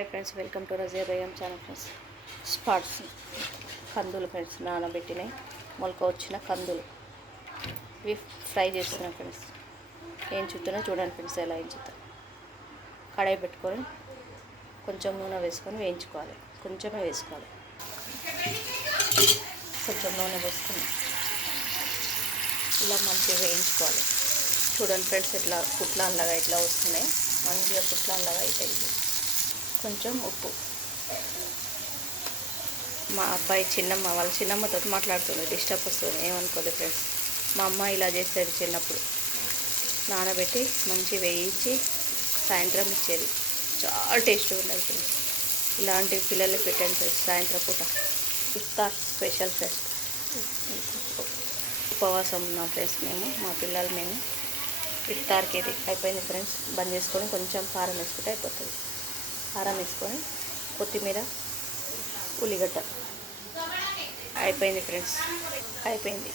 Hi friends, welcome to Razia Begum channel friends. Spots కందులు friends, నానబెట్టినాయి మొలక వచ్చిన కందులు ఇవి ఫ్రై చేస్తున్నాం ఫ్రెండ్స్. ఏం చూస్తున్నా చూడండి ఫ్రెండ్స్, ఎలా ఏం చూద్దాం. కడాయి పెట్టుకొని కొంచెం నూనె వేసుకొని వేయించుకోవాలి. కొంచెమే వేసుకోవాలి. కొంచెం నూనె వేసుకొని ఇలా మంచిగా వేయించుకోవాలి. చూడండి ఫ్రెండ్స్, ఇట్లా పుట్లాన్లాగా ఇట్లా వస్తున్నాయి. మంచిగా పుట్లాన్లాగా అవుతాయి. కొంచెం ఉప్పు. మా అబ్బాయి వాళ్ళ చిన్నమ్మతో మాట్లాడుతుంది, డిస్టర్బ్ వస్తుంది, ఏమనుకోదు ఫ్రెండ్స్. మా అమ్మ ఇలా చేసేది చిన్నప్పుడు, నానబెట్టి మంచి వేయించి సాయంత్రం ఇచ్చేది. చాలా టేస్ట్గా ఉండదు ఫ్రెండ్స్. ఇలాంటి పిల్లలు పెట్టండి ఫ్రెండ్స్. సాయంత్రం పూట ఇఫ్తార్ స్పెషల్ ఫ్రెండ్స్. ఉపవాసం ఉన్నాం ఫ్రెండ్స్. మా పిల్లలు మేము ఇఫ్తార్కి ఇది అయిపోయింది ఫ్రెండ్స్. బంద్ చేసుకొని కొంచెం కారం వేసుకుంటే అయిపోతుంది. కారం వేసుకొని కొత్తిమీర, ఉల్లిగడ్డ అయిపోయింది ఫ్రెండ్స్. అయిపోయింది.